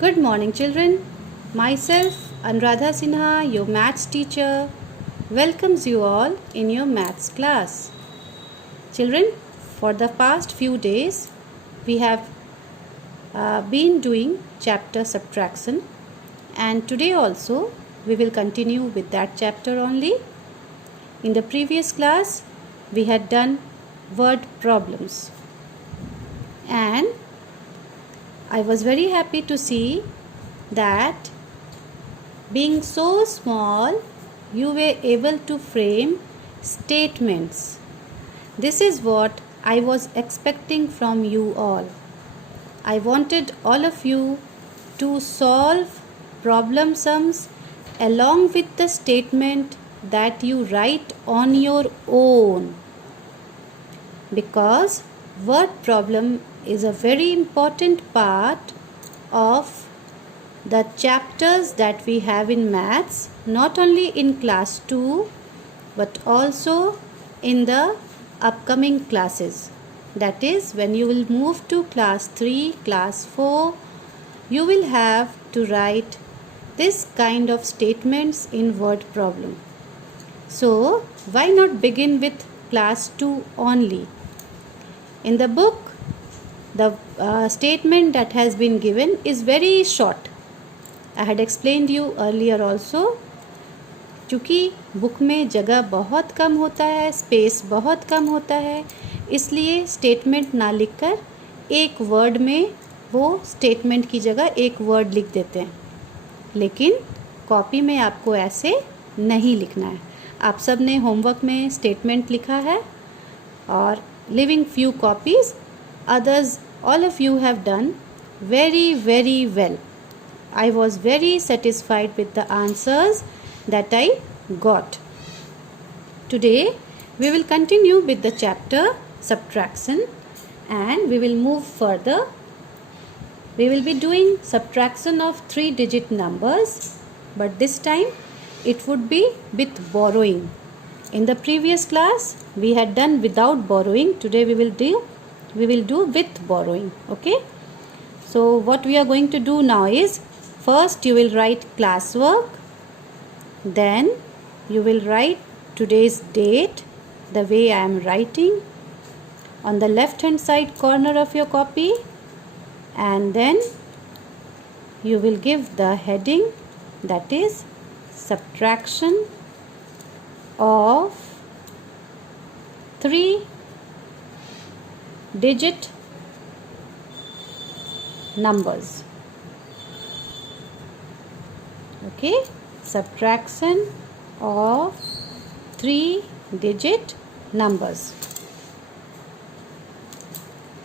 Good morning, children. Myself, Anuradha Sinha, your maths teacher, welcomes you all in your maths class. Children, for the past few days, we have been doing chapter subtraction, and today also we will continue with that chapter only. In the previous class, we had done word problems, and I was very happy to see that being so small, you were able to frame statements. This is what I was expecting from you all. I wanted all of you to solve problem sums along with the statement that you write on your own, because word problem is a very important part of the chapters that we have in maths, not only in class 2 but also in the upcoming classes. That is, when you will move to class 3, class 4, you will have to write this kind of statements in word problem. So why not begin with class 2 only? In the book, the statement that has been given is very short. I had explained you earlier also. क्योंकि book में जगह बहुत कम होता है, space बहुत कम होता है, इसलिए स्टेटमेंट ना लिखकर एक वर्ड में वो स्टेटमेंट की जगह एक वर्ड लिख देते हैं, लेकिन कॉपी में आपको ऐसे नहीं लिखना है. आप सब ने होमवर्क में स्टेटमेंट लिखा है और living few copies. Others, all of you have done very well. I was very satisfied with the answers that I got. Today we will continue with the chapter subtraction and we will move further. We will be doing subtraction of 3-digit numbers, but this time it would be with borrowing. In the previous class we had done without borrowing. Today we will do with borrowing. Okay, so what we are going to do now is, first you will write classwork, then you will write today's date the way I am writing on the left hand side corner of your copy, and then you will give the heading, that is subtraction of 3-digit numbers. Okay, subtraction of 3-digit numbers.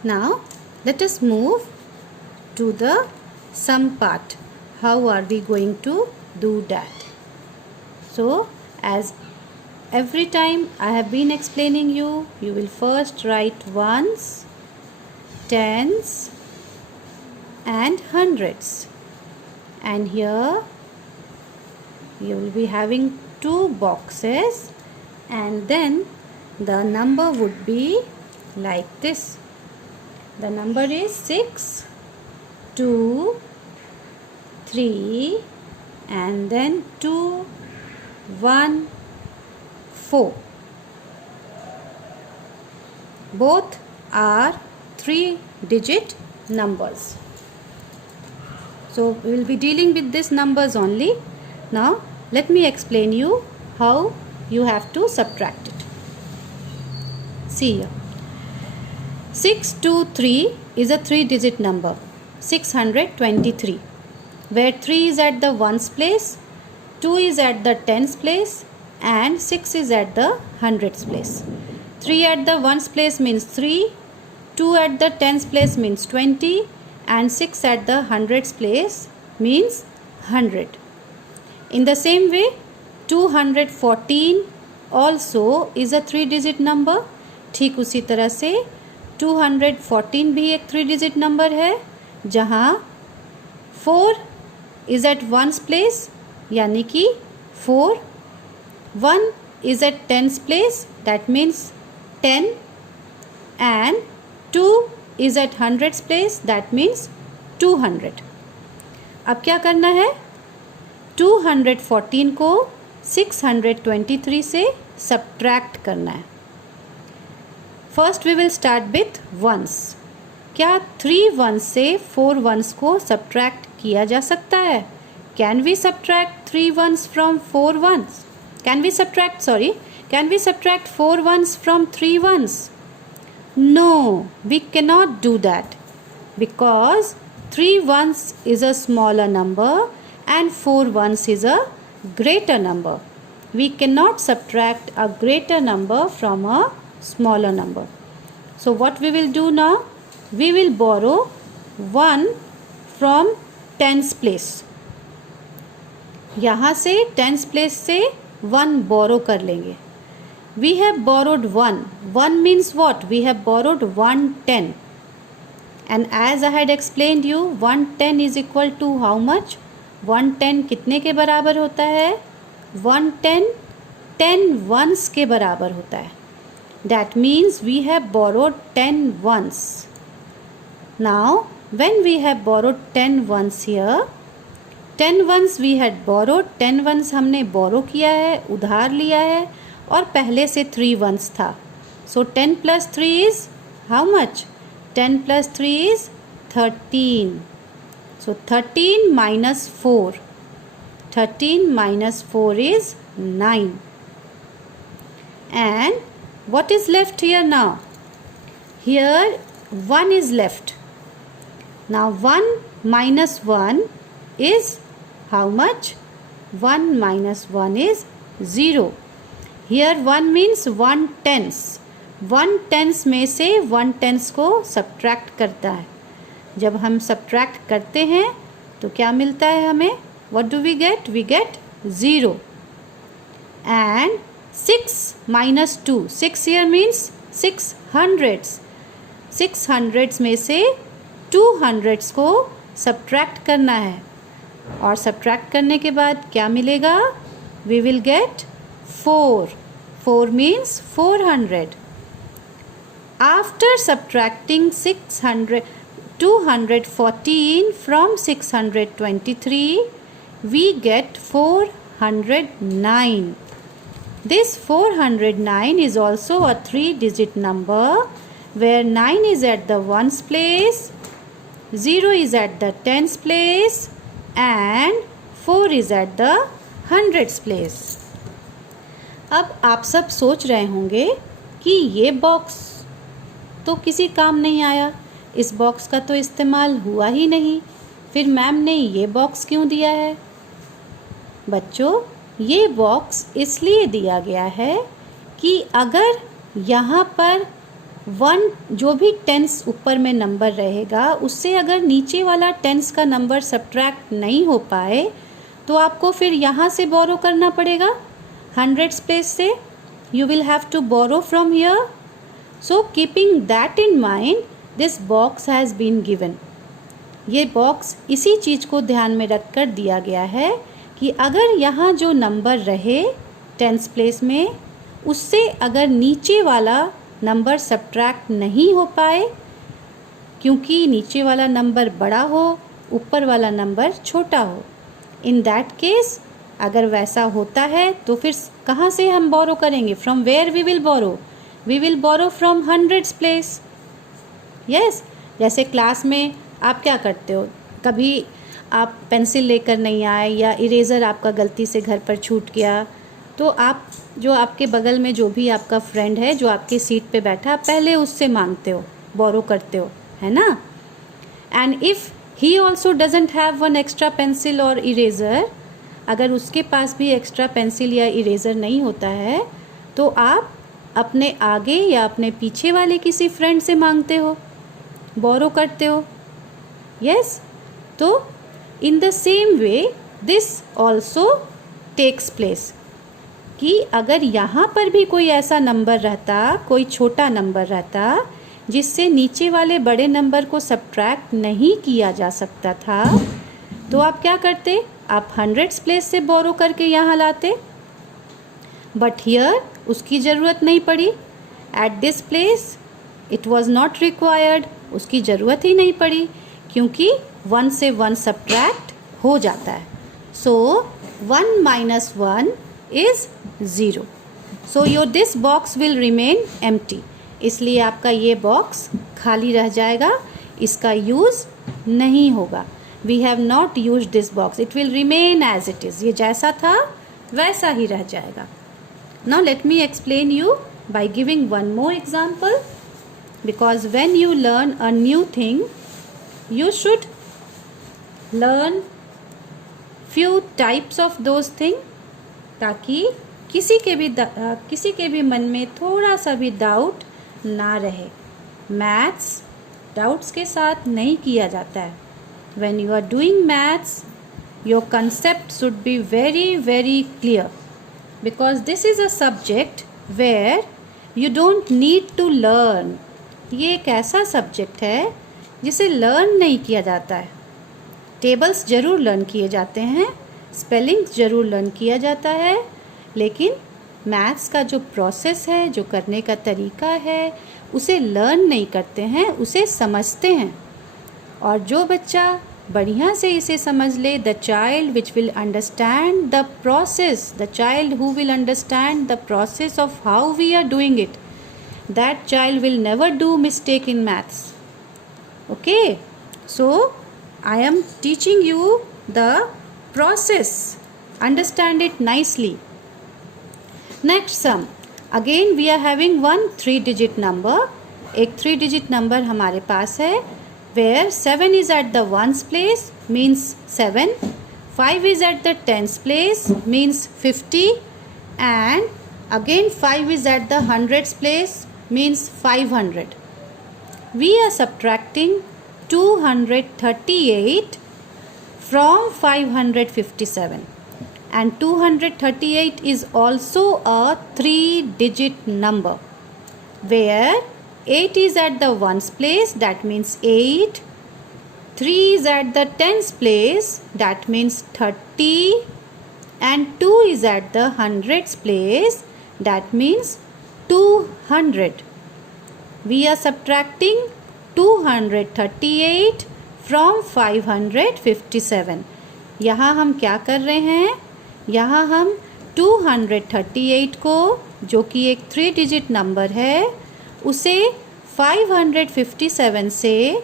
Now let us move to the sum part. How are we going to do that? So, as every time I have been explaining you, you will first write ones, tens and hundreds, and here you will be having 2 boxes, and then the number would be like this. The number is 6, 2, 3 and then 2, 1, 4. Both are 3-digit numbers. So we will be dealing with these numbers only. Now let me explain you how you have to subtract it. See here. 623 is a 3-digit number, 623, where 3 is at the ones place, 2 is at the tens place and 6 is at the hundreds place. 3 at the ones place means 3, 2 at the tens place means 20 and 6 at the hundreds place means 100. In the same way, 214 also is a 3-digit number. ठीक उसी तरह से 214 भी एक 3-digit number है, जहाँ 4 is at ones place यानी कि 4, 1 is at tens place, that means 10, and 2 is at hundreds place, that means 200. अब क्या करना है, 214 को 623 से सब्ट्रैक्ट करना है। First we will start with ones. क्या 3 वंस से 4 वंस को सब्ट्रैक्ट किया जा सकता है? Can we subtract 3 ones from 4 ones? Can we subtract 4 ones from 3 ones? No, we cannot do that because 3 ones is a smaller number and 4 ones is a greater number. We cannot subtract a greater number from a smaller number. So what we will do now? We will borrow 1 from tens place. यहाँ से tens place से 1 borrow कर लेंगे. We have borrowed 1. 1 means what? We have borrowed 110. And as I had explained you, 110 is equal to how much? 110 कितने के बराबर होता है? 110 10 ones के बराबर होता है. That means we have borrowed 10 ones. Now, when we have borrowed 10 ones here, 10 ones we had borrowed, 10 ones हमने borrow किया है, उधार लिया है, और पहले से 3 ones था. So 10 plus 3 is how much? 10 plus 3 is 13. So 13 minus 4. 13 minus 4 is 9. And what is left here now? Here 1 is left. Now 1 minus 1 is how much? 1 minus 1 is 0. Here 1 means 1/10. 1/10 में से 1/10 को सब्ट्रैक्ट करता है. जब हम subtract करते हैं तो क्या मिलता है हमें? What do we get? We get 0. And 6 minus 2. 6 here means 6 hundreds. 6 hundreds में से 2 hundreds को सब्ट्रैक्ट करना है. और सब्ट्रैक्ट करने के बाद क्या मिलेगा? We will get 4. 4 means 400. After subtracting 214 from 623, we get 409. This 409 is also a 3-digit number where 9 is at the ones place, 0 is at the tens place and 4 is at the hundreds place. अब आप सब सोच रहे होंगे कि ये box तो किसी काम नहीं आया, इस बॉक्स का तो इस्तेमाल हुआ ही नहीं, फिर मैम ने ये बॉक्स क्यों दिया है? बच्चों, ये बॉक्स इसलिए दिया गया है कि अगर यहाँ पर 1 जो भी टेंस ऊपर में नंबर रहेगा उससे अगर नीचे वाला टेंस का नंबर सब्ट्रैक्ट नहीं हो पाए तो आपको फिर यहाँ से बोरो करना पड़ेगा. hundreds place से you will have to borrow from here. So keeping that in mind, this box has been given. ये बॉक्स इसी चीज़ को ध्यान में रखकर दिया गया है कि अगर यहाँ जो नंबर रहे टेंस प्लेस में उससे अगर नीचे वाला नंबर सब्ट्रैक्ट नहीं हो पाए क्योंकि नीचे वाला नंबर बड़ा हो ऊपर वाला नंबर छोटा हो, इन दैट केस अगर वैसा होता है तो फिर कहाँ से हम बोरो करेंगे? From where we will borrow? We will borrow from hundreds place. Yes, जैसे क्लास में आप क्या करते हो, कभी आप पेंसिल लेकर नहीं आए या इरेज़र आपका गलती से घर पर छूट गया तो आप जो आपके बगल में जो भी आपका फ्रेंड है जो आपकी सीट पे बैठा पहले उससे मांगते हो, बोरो करते हो, है ना? And if he also doesn't have one extra pencil और इरेज़र, अगर उसके पास भी एक्स्ट्रा पेंसिल या इरेज़र नहीं होता है तो आप अपने आगे या अपने पीछे वाले किसी फ्रेंड से मांगते हो, बोरो करते हो. यस, तो in the same way this also takes place कि अगर यहाँ पर भी कोई ऐसा नंबर रहता, कोई छोटा नंबर रहता जिससे नीचे वाले बड़े नंबर को सब्ट्रैक्ट नहीं किया जा सकता था तो आप क्या करते? आप हंड्रेड्स प्लेस से बोरो करके यहाँ लाते. बट हियर उसकी ज़रूरत नहीं पड़ी. At this place it was not required, उसकी ज़रूरत ही नहीं पड़ी क्योंकि 1 से 1 सब्ट्रैक्ट हो जाता है. So 1 minus 1 is 0. So your this box will remain empty. इसलिए आपका ये बॉक्स खाली रह जाएगा, इसका यूज़ नहीं होगा. We have not used this box. It will remain as it is. ये जैसा था वैसा ही रह जाएगा. Now let me explain you by giving one more example. Because when you learn a new thing, you should learn few types of those things, ताकि किसी के भी मन में थोड़ा सा भी डाउट ना रहे. मैथ्स डाउट्स के साथ नहीं किया जाता है. When you are doing maths, your concept should be very, very clear. Because this is a subject where you don't need to learn. ये एक ऐसा सब्जेक्ट है जिसे लर्न नहीं किया जाता है. टेबल्स ज़रूर लर्न किए जाते हैं, स्पेलिंग्स ज़रूर लर्न किया जाता है, लेकिन मैथ्स का जो प्रोसेस है, जो करने का तरीका है, उसे लर्न नहीं करते हैं, उसे समझते हैं. और जो बच्चा बढ़िया से इसे समझ ले, the child which will understand the process, the child who will understand the process of how we are doing it, that child will never do mistake in maths. Okay, so I am teaching you the process. Understand it nicely. Next sum. Again we are having one 3-digit number. एक 3-digit number हमारे पास है, where 7 is at the ones place means 7, 5 is at the tens place means 50, and again 5 is at the hundreds place means 500. We are subtracting 238 from 557, and 238 is also a 3-digit number, where 8 is at the ones place, that means 8, 3 is at the tens place, that means 30, and 2 is at the hundreds place, that means 200. We are subtracting 238 from 557. यहाँ हम क्या कर रहे हैं? यहाँ हम 238 को, जो कि एक 3-digit नंबर है, उसे 557 से,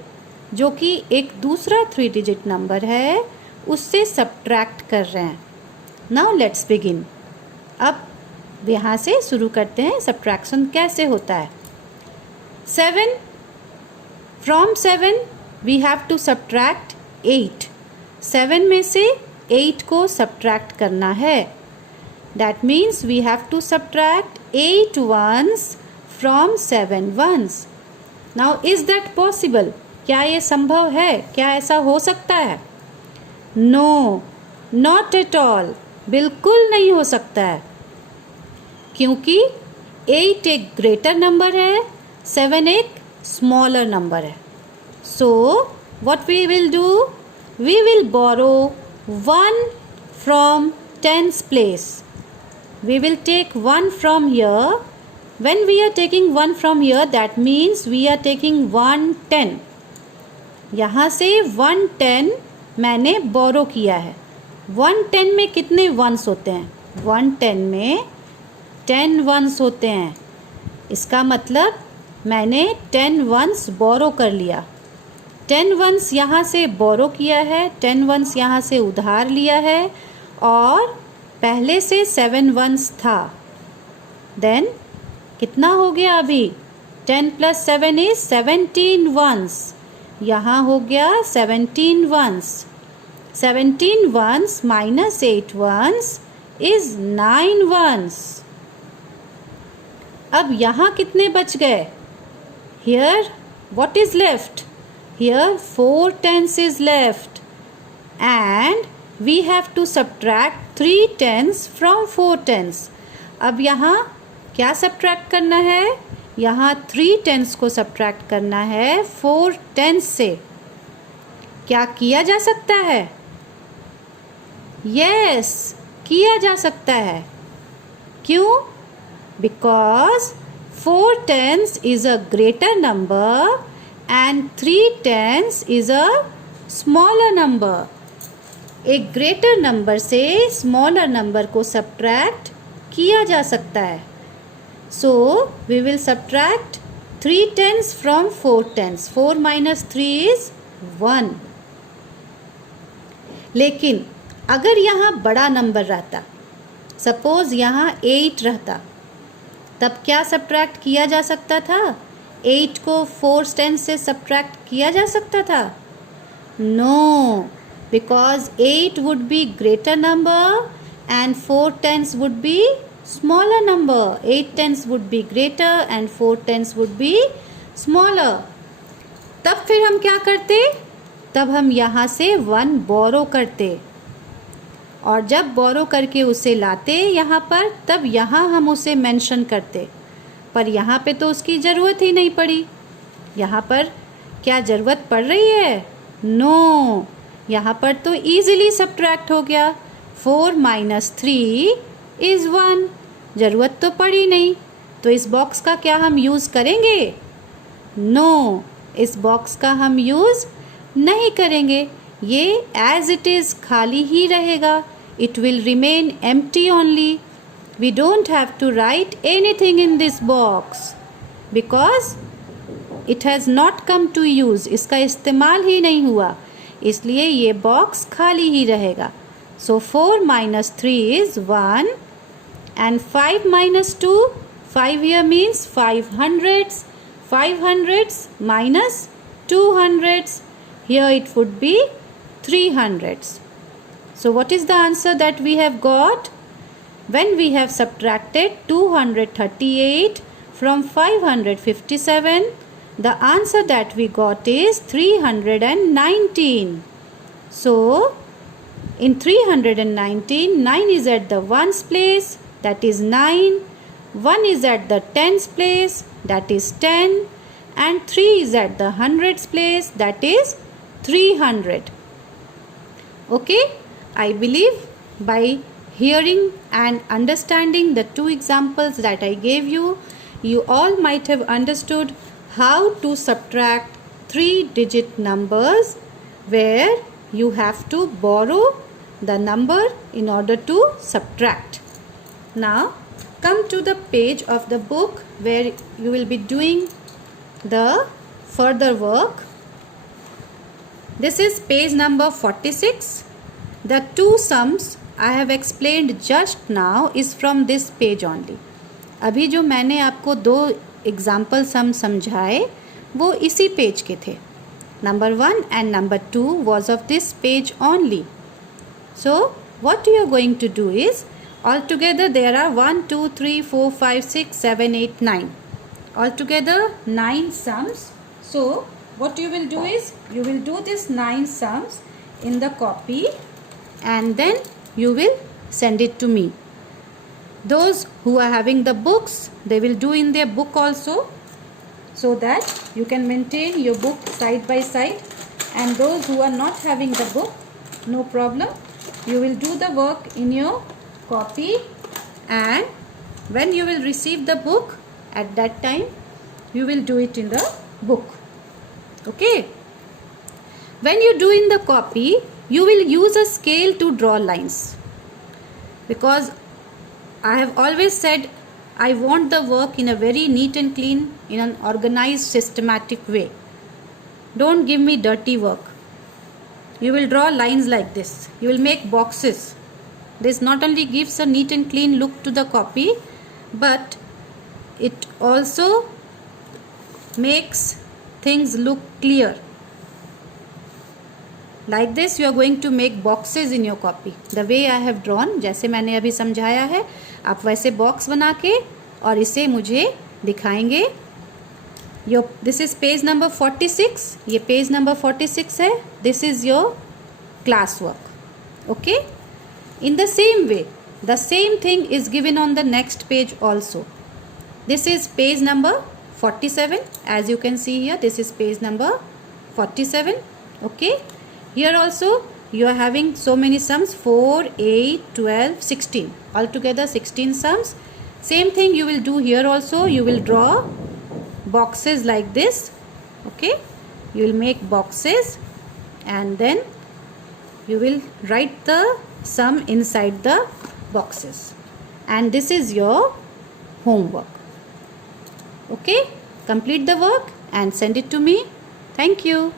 जो कि एक दूसरा 3-digit नंबर है, उससे सब्ट्रैक्ट कर रहे हैं. Now let's begin. अब यहाँ से शुरू करते हैं. सब्ट्रैक्शन कैसे होता है? 7. From 7 we have to subtract 8. 7 में से 8 को subtract करना है. That means we have to subtract 8 ones from 7 ones. Now is that possible? क्या ये संभव है? क्या ऐसा हो सकता है? No, not at all. बिल्कुल नहीं हो सकता है, क्योंकि 8 एक ग्रेटर नंबर है, 7 एक smaller number है. So what we will do? We will borrow 1 from tens place. We will take 1 from here. When we are taking 1 from here, that means we are taking 110. यहाँ से 110 मैंने borrow किया है. 110 में कितने ones होते हैं? 110 में 10 ones होते हैं. इसका मतलब मैंने 10 ones बोरो कर लिया. 10 ones यहाँ से बोरो किया है, 10 ones यहाँ से उधार लिया है, और पहले से 7 ones था. देन कितना हो गया अभी? 10 + 7 is 17 ones. यहाँ हो गया 17 ones. 17 ones minus 8 ones is 9 ones. अब यहाँ कितने बच गए? Here what is left? Here 4 tens is left, and we have to subtract 3 tens from 4 tens. अब यहाँ क्या subtract करना है? यहाँ 3 tens को subtract करना है 4 tens से. क्या किया जा सकता है? Yes, किया जा सकता है. क्यों? Because 4 tens is a greater number and 3 tens is a smaller number. एक ग्रेटर नंबर से स्मॉलर नंबर को सब्ट्रैक्ट किया जा सकता है. So we will subtract 3 tens from 4 tens. 4 minus 3 is 1. लेकिन अगर यहाँ बड़ा नंबर रहता, सपोज यहाँ 8 रहता, तब क्या सब्ट्रैक्ट किया जा सकता था? 8 को 4 tens से सब्ट्रैक्ट किया जा सकता था? No, because 8 would be greater number and 4 tens would be smaller number. 8 tens would be greater and 4 tens would be smaller. तब फिर हम क्या करते? तब हम यहाँ से 1 बोरो करते, और जब बोरो करके उसे लाते यहाँ पर, तब यहाँ हम उसे मेंशन करते. पर यहाँ पे तो उसकी ज़रूरत ही नहीं पड़ी. यहाँ पर क्या ज़रूरत पड़ रही है? नो, यहाँ पर तो ईजिली सब्ट्रैक्ट हो गया. 4 minus 3 is 1. ज़रूरत तो पड़ी नहीं. तो इस बॉक्स का क्या हम यूज़ करेंगे? नो, इस बॉक्स का हम यूज़ नहीं करेंगे. ये एज इट इज़ खाली ही रहेगा. It will remain empty only. We don't have to write anything in this box because it has not come to use. इसका इस्तेमाल ही नहीं हुआ, इसलिए ये बॉक्स खाली ही रहेगा. सो 4 minus 3 is 1 and 5 minus 2, 5 here means 5 hundreds. 5 hundreds minus 2 hundreds. Here it would be 3 hundreds. So what is the answer that we have got? When we have subtracted 238 from 557, the answer that we got is 319. So in 319, 9 is at the ones place, that is 9. 1 is at the tens place, that is 10. And 3 is at the hundreds place, that is 300. Okay, I believe by hearing and understanding the two examples that I gave you, you all might have understood how to subtract 3-digit numbers where you have to borrow the number in order to subtract. Now come to the page of the book where you will be doing the further work. This is page number 46. The two sums I have explained just now is from this page only. अभी जो मैंने आपको 2 example some समझाए वो इसी page के थे. Number 1 and number 2 was of this page only. So what you are going to do is, altogether there are 1, 2, 3, 4, 5, 6, 7, 8, 9. Altogether 9 sums. So what you will do is, you will do this 9 sums in the copy and then you will send it to me. Those who are having the books, they will do in their book also, so that you can maintain your book side by side. And those who are not having the book, no problem, you will do the work in your copy, and when you will receive the book, at that time you will do it in the book. Okay, when you do in the copy, you will use a scale to draw lines, because I have always said I want the work in a very neat and clean, in an organized, systematic way. Don't give me dirty work. You will draw lines like this. You will make boxes. This not only gives a neat and clean look to the copy, but it also makes things look clear. Like this you are going to make boxes in your copy. The way I have drawn, जैसे मैंने अभी समझाया है, आप वैसे box बना के और इसे मुझे दिखाएंगे. This is page number 46. ये पेज नंबर 46 है. This is your class work. Okay? In the same way, the same thing is given on the next page also. This is page number 47. As you can see here, this is page number 47. Okay? Here also you are having so many sums, 4, 8, 12, 16. Altogether 16 sums. Same thing you will do here also. You will draw boxes like this. Okay, you will make boxes and then you will write the sum inside the boxes, and this is your homework. Okay, complete the work and send it to me. Thank you.